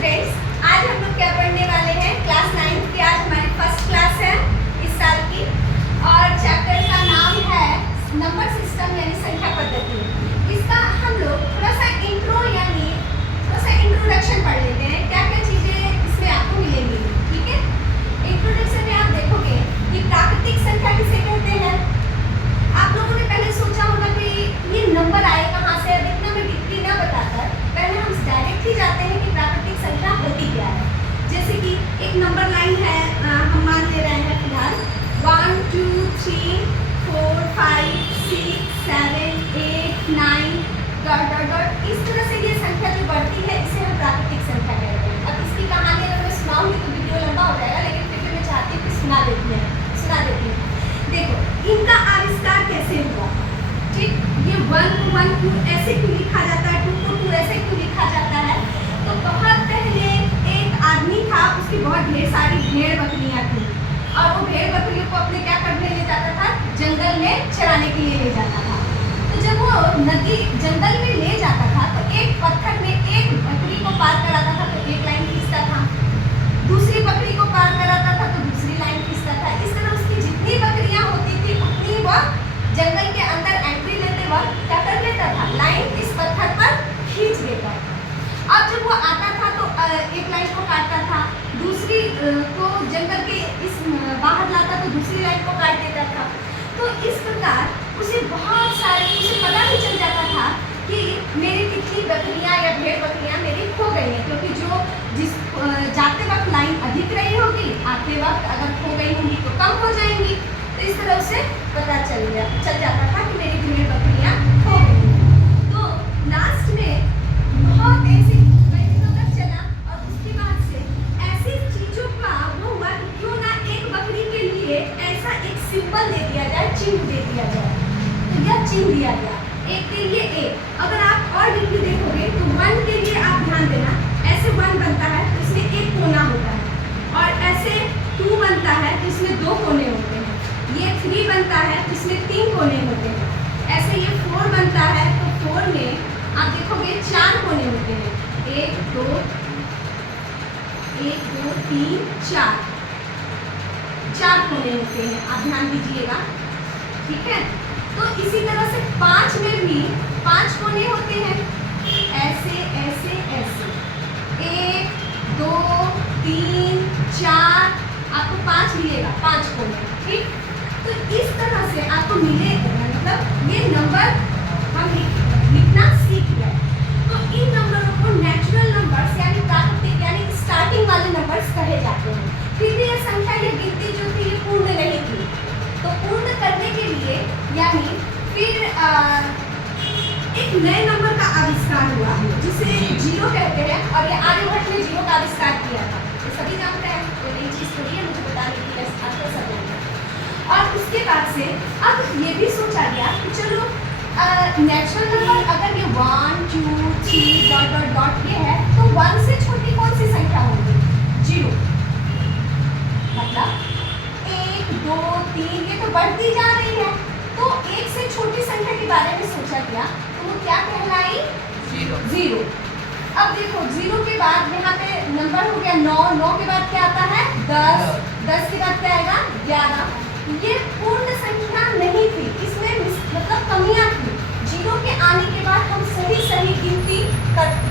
Students, आज हम लोग क्या पढ़ने वाले हैं? क्लास 9 की आज हमारी फर्स्ट क्लास है इस साल की और चैप्टर का नाम है नंबर सिस्टम यानी संख्या पद्धति। इसका हम लोग थोड़ा सा इंट्रोडक्शन पढ़ लेते हैं, क्या क्या चीज़ें इसमें आपको मिलेंगी। ठीक है, इंट्रोडक्शन में आप देखोगे कि प्राकृतिक संख्या किसे कहते हैं। आप लोगों ने पहले सोचा होगा कि ये नंबर आए कहाँ से, अब इतना मैं डिग्री ना बताकर पहले हम डायरेक्ट ही जाते हैं कि प्राकृतिक संख्या होती क्या है। जैसे कि एक नंबर लाइन है, हम मान ले रहे हैं फिलहाल 1 2 3 4 5 6 7 8 9 डॉट डॉट डॉट। इस तरह से ये संख्या जो बढ़ती है इसे हम प्राकृतिक संख्या कहते हैं। अब इसकी कहानी अगर मैं सुनाऊंगी तो वीडियो लंबा हो जाएगा, लेकिन फिर भी मैं चाहती हूँ कि सुना देती हूँ। देखो इनका आविष्कार कैसे हुआ। ठीक, ये 1 को 1 2 ऐसे क्यों लिखा जाता है, 2 को 2 ऐसे क्यों लिखा जाता है। तो बहुत पहले एक आदमी था, उसकी बहुत ढेर सारी भेड़ बकरियां थी और वो भेड़ बकरियों को अपने क्या करने ले जाता था, जंगल में चराने के लिए ले जाता था। तो जब वो नदी जंगल में ले जाता था तो एक पत्थर में एक बकरी को पार कराता था तो एक लाइन खींचता था, दूसरी बकरी को पार कराता था तो दूसरी लाइन खींचता था। इस तरह उसकी जितनी बकरियां होती थी उतनी वह जंगल के अंदर एंट्री लेते वक्त क्या कर लेता था, लाइन इस पत्थर पर खींच देता था। अब जब वो आता था तो एक लाइन को काटता था, दूसरी को जंगल के इस बाहर लाता तो दूसरी लाइन को काट देता था। तो इस प्रकार उसे पता भी चल जाता था कि मेरी कितनी बकरियां या भेड़ बकरियां मेरी खो गई हैं, क्योंकि जाते वक्त लाइन अधिक रही होगी, आते वक्त अगर खो गई होंगी तो कम हो जाएंगी। तो इस तरह उसे पता चल जाता था कि मेरी भेड़ बकरियां खो गई। तो लास्ट में बहुत ऐसे कई दिनों तक चला और उसके बाद से ऐसी चीजों का वो हुआ कि क्यों ना एक बकरी के लिए ऐसा एक सिंबल दे दिया जाए, चिन्ह दे दिया जाए। तो यह चिन्ह दिया गया, एक के लिए ए। अगर आप और डिग्री देखोगे तो 1 के लिए आप ध्यान देना, ऐसे 1 बनता है तो इसमें एक कोना होता है, और ऐसे 2 बनता है तो इसमें 2 कोने होते हैं। ये 3 बनता है तो इसमें 3 कोने होते हैं। ऐसे ये 4 बनता है तो 4 में आप देखोगे 4 कोने होते हैं, 1 2 3 4 कोने होते हैं, आप ध्यान दीजिएगा। ठीक है, तो इसी तरह से 5 में भी 5 कोने होते हैं, ऐसे ऐसे ऐसे 1 2 3 4, आपको 5 मिलेगा, 5 कोने। ठीक, तो इस तरह से आपको मिले, मतलब ये नंबर हम लिखना सीख गए। तो इन नंबरों को नेचुरल नंबर्स यानी प्राकृतिक यानी स्टार्टिंग वाले नंबर्स कहे जाते हैं। फिर भी यह संख्या, ये गिनती जो थी ये पूर्ण नहीं थी, तो पूर्ण करने के लिए यानी फिर एक नए नंबर का आविष्कार हुआ जिसे जीरो कहते हैं, और ये आर्यभट्ट ने जीरो का आविष्कार किया था। ये सभी जानते हैं, तो नई चीज़ थोड़ी है मुझे बताने की, आपको सब जानते हैं। और उसके बाद से अब ये भी सोचा गया कि चलो नेचुरल नंबर अगर ये 1 2 3 डॉट डॉट डॉट ये है तो 1 से छोटी कौन सी संख्या होगी, 0। मतलब 1 2 3 ये तो बढ़ती जा रही है, तो 1 से छोटी संख्या के बारे में सोचा गया, तो वो क्या कहलाई, 0। अब देखो 0 के बाद यहाँ पे नंबर हो गया 9, 9 के बाद क्या आता है 10, 10 के बाद क्या आएगा 11। ये पूर्ण संख्या नहीं थी, इसमें मतलब कमियां थी। 0 के आने के बाद हम सही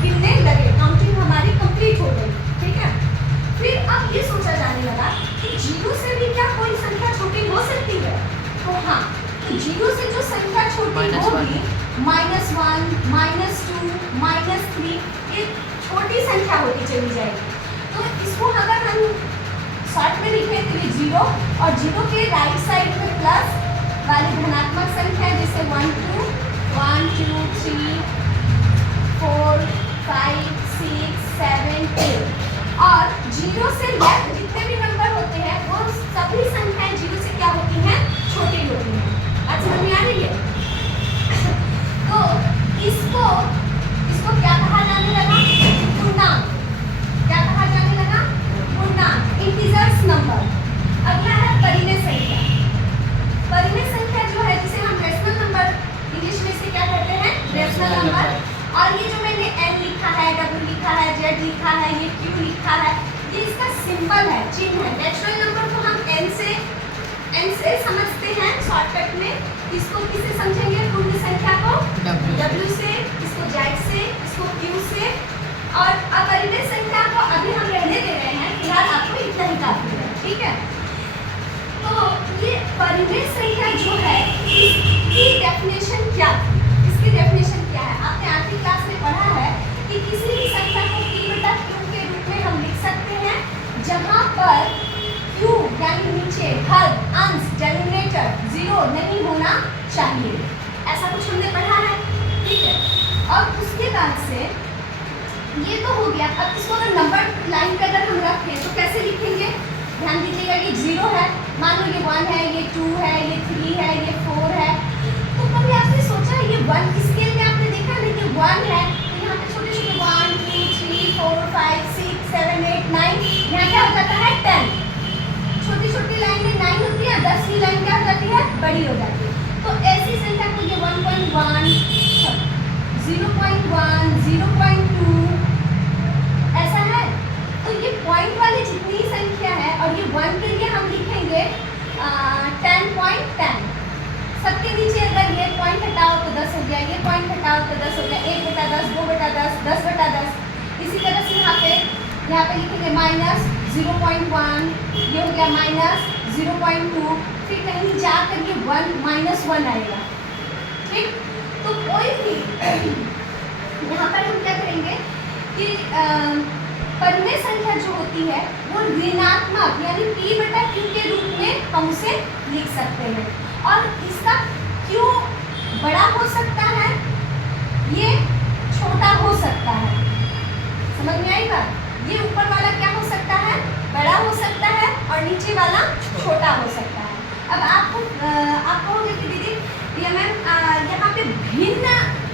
गिनने लगे, काउंटिंग हमारी कंप्लीट हो गई। ठीक है, फिर अब ये सोचा जाने लगा कि 0 से भी क्या कोई संख्या छोटी हो सकती है। तो हाँ, तो 0 से जो संख्या छोटी होगी -1 -2 -3, ये छोटी संख्या होती चली जाएगी। तो इसको अगर हम शॉर्ट में लिखें तो ये 0, और 0 के राइट साइड में प्लस वाली धनात्मक संख्या जैसे 1 2 3 4 5 6 7 8, और 0 से लेफ्ट जितने भी नंबर होते हैं वो सभी संख्याएं 0 से क्या होती हैं, छोटी होती हैं। आज समझ में आ रही है। तो इसको क्या कहा जाने लगा, पूर्णांक। क्या कहा जाने लगा, पूर्णांक, इंटीजर्स नंबर। अगला है परिमेय संख्या। परिमेय संख्या जो है जिसे हम रेशनल नंबर इंग्लिश में से क्या कहते हैं, रेशनल नंबर। और ये जो मैंने n लिखा है, w लिखा है, z लिखा लिखा है, ये Q लिखा है, ये इसका सिंबल है, चिन्ह है। नेचुरल नंबर को हम n से समझते हैं शॉर्टकट में। इसको किससे समझेंगे? पूर्ण संख्या को W से, इसको Z से, इसको Q से, और अपरिमेय संख्या को अभी हम रहने दे रहे हैं, फिलहाल आपको इतना ही काफी है, ठीक है। तो ये परिमेय संख्या जो है इसकी डेफिनेशन क्या थी? इसकी डेफिनेशन क्या है? आपने 8वीं क्लास में पढ़ा है कि किसी भी संख्या को P/Q के रूप में हम लिख सकते हैं जहां पर Q यानी नीचे हर अंश डिनोमिनेटर 0 नहीं होना चाहिए। ऐसा कुछ हमने पढ़ा है, ठीक है। अब उसके बाद से ये तो हो गया। अब इसको अगर नंबर लाइन पे अगर हम रखें तो कैसे लिखेंगे? ध्यान दीजिएगा, ये 0 है, मान लो ये 1 है, ये 2 है, ये 3 है, ये 4 है। तो कभी आपने सोचा ये 1 स्केल में आपने देखा ना कि 1 है, तो यहाँ पे छोटे छोटे 1 2 3 4 5 6 7 8 9, यहाँ क्या हो जाता है 10। छोटी छोटी लाइन में 9 होती है, 10वीं लाइन क्या हो जाती है? बड़ी हो जाती है। तो ऐसी संख्या को ये 1.1 0.1 0.2 ऐसा है। तो ये पॉइंट वाली जितनी संख्या है, और ये 1 के लिए हम लिखेंगे 10.10। सबके नीचे अगर ये पॉइंट हटाओ तो 10 हो गया, ये पॉइंट हटाओ तो 10 हो गया, 1/10 2/10 10/10। इसी तरह से यहाँ पे लिखेंगे -0.1, ये हो गया -0.2, फिर कहीं जाकर ये 1 आएगा, ठीक। तो कोई भी यहाँ पर हम क्या करेंगे कि परिमेय संख्या जो होती है वो ऋणात्मक यानी P/Q के रूप में हम उसे लिख सकते हैं, और इसका Q बड़ा हो सकता है, ये छोटा हो सकता है। समझ में आई बात? ये ऊपर वाला क्या हो सकता है? बड़ा हो सकता है, और नीचे वाला छोटा हो सकता है। अब आप कहोगे कि दीदी ये मैम यहाँ पे भिन्न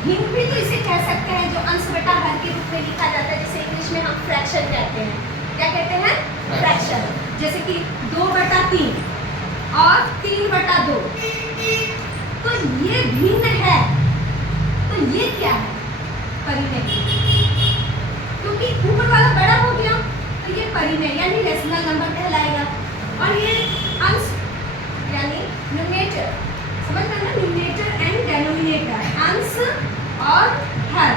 भी तो इसे कह सकते हैं, जो अंश बटा हर के रूप में लिखा जाता है, जिसे इंग्लिश में हम फ्रैक्शन कहते हैं। क्या कहते हैं? फ्रैक्शन। जैसे कि 2/3 और 3/2। तो ये भिन्न है, तो ये क्या है? परिमेय। क्योंकि ऊपर वाला बड़ा हो गया तो ये परिमेय यानी रेशनल नंबर कहलाएगा, और ये अंश यानी न्यूमरेटर, समझ रहे ना, न्यूमरेटर एंड डिनोमिनेटर, अंश और हर।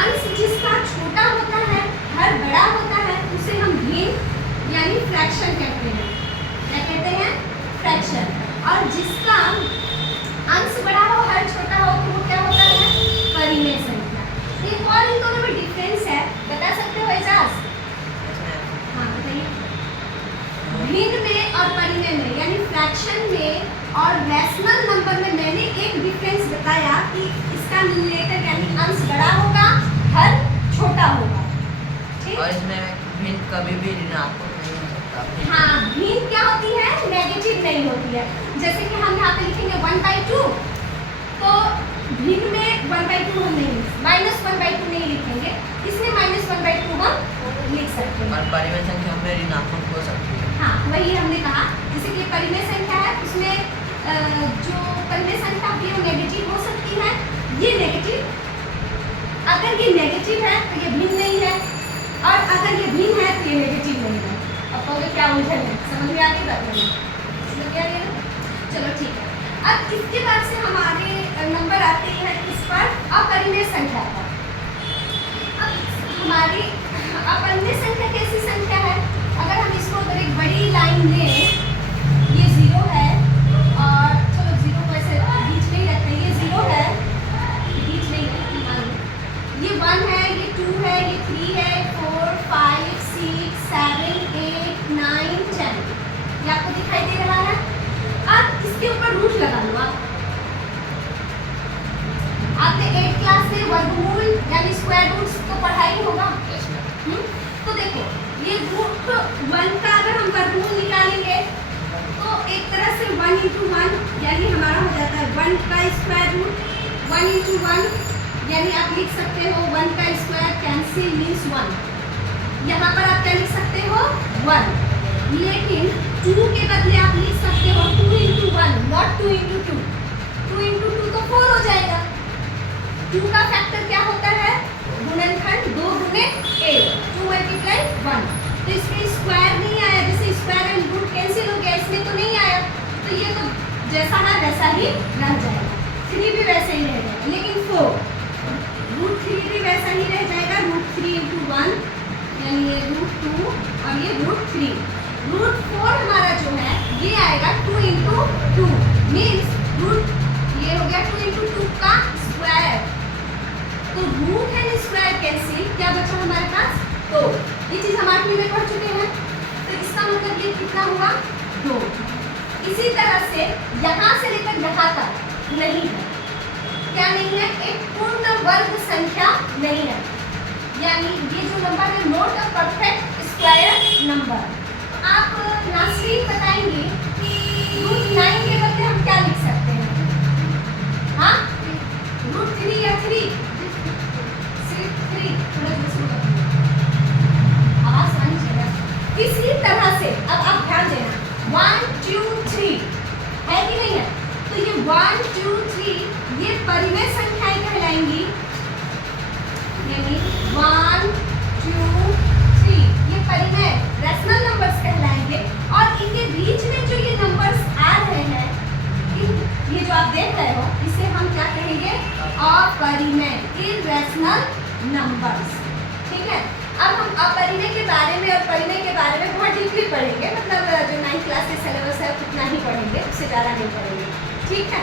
अंश जिसका छोटा होता है, हर बड़ा होता है, उसे हम भिन्न यानी फ्रैक्शन कहते हैं। क्या कहते हैं? फ्रैक्शन। और जिसका अंश बड़ा हो, हर छोटा हो, तो वो क्या होता है? परिमेय संख्या। एक और इन दोनों में डिफरेंस है, बता सकते हो एजाज? हाँ बताइए। भिन्न में और परिमेय में यानी फ्रैक्शन में और रैशनल नंबर में मैंने एक डिफरेंस बताया कि इसका न्यूमरेटर यानी अंश बड़ा होगा, हर छोटा होगा, ठीक। और इसमें भिन्न कभी भी ऋणात्मक नहीं हो सकता। हाँ, भिन्न क्या होती है? नेगेटिव नहीं होती है। जैसे कि हम यहाँ पे लिखेंगे 1/2, तो भिन्न में 1/2 हम नहीं, -1/2 नहीं लिखेंगे, इसमें -1/2 हम लिख सकते हैं। और परिमेय संख्या में ऋणात्मक हो सकती है। हाँ, वही हमने कहा, जैसे कि परिमेय संख्या है, उसमें जो परिमेय संख्या भी वो नेगेटिव हो सकती है। ये नेगेटिव, अगर ये नेगेटिव है तो ये भिन्न नहीं है, और अगर ये भिन्न है तो ये नेगेटिव नहीं है। अब तो क्या उलझन है? समझ में आ गई बात? समझ में आ गई ना? चलो ठीक है। अब इसके बाद से हमारे नंबर आते हैं इस पर अपरिमेय संख्या पर। अब हमारी अपरिमेय संख्या कैसी संख्या है? अगर हम इसको अगर एक बड़ी लाइन लें, ये 0 है, और चलो 0 को ऐसे बीच में ही रखते हैं, ये 0 है, बीच में ही मान लो, ये 1 है, ये 2 है, ये 3 है, 4 5 6 7 8 9 10। ये आपको दिखाई दे रहा है? अब इसके ऊपर रूट लगा लो आप। आपने 8th क्लास में वर्गमूल यानी स्क्वायर रूट्स तो पढ़ा ही होगा। तो देखो, ये रूट 1 का अगर हम वर्गमूल निकालेंगे तो एक तरह से 1 × 1 यानी हमारा हो जाता है 1 का स्क्वायर रूट। 1 × 1 यानी आप लिख सकते हो 1 का स्क्वायर कैंसिल मीन्स 1। यहाँ पर आप क्या लिख सकते हो? 1। लेकिन 2 के बदले आप लिख सकते हो 2 × 1, नॉट 2 × 2। 2 × 2 तो 4 हो जाएगा। 2 का फैक्टर क्या होता है? गुणनखंड 2 × यानी ये √2 और ये √3। √4 हमारा जो है ये आएगा 2 × 2 मीन्स ये हो गया 2 × 2 का स्क्वायर। तो रूट एंड स्क्वायर कैंसिल, क्या बचा हमारे पास? तो ये चीज हम 8वीं में पढ़ चुके हैं, तो इसका मतलब ये कितना हुआ? 2। इसी तरह से यहाँ से लेकर यहाँ तक नहीं है, क्या नहीं है? एक पूर्ण वर्ग संख्या नहीं है, यानी ये जो नंबर है not a perfect square number. तो आप नासरीन बताएंगे कि √9 के बदले हम क्या लिख सकते हैं? हाँ, √3 या 3? सिर्फ 3। थोड़ा जोर से बोलो, आवाज आनी चाहिए। इसी तरह से अब आप ध्यान देना, 1 2 3 है कि नहीं है? तो ये 1 2 3 ये परिमेय संख्याएं कहलाएंगी, यानी 1 2 3 ये परिमेय रैशनल नंबर्स कहलाएंगे। और इनके बीच में जो ये नंबर्स आ रहे हैं, ये जो आप देख रहे हो, इसे हम क्या कहेंगे? अपरिमेय, इरैशनल नंबर्स। ठीक है, अब हम अपरिमेय के बारे में और परिमेय के बारे में बहुत डीपली पढ़ेंगे, मतलब जो 9th क्लास के सिलेबस है उतना ही पढ़ेंगे, उससे ज़्यादा नहीं पढ़ेंगे। ठीक है।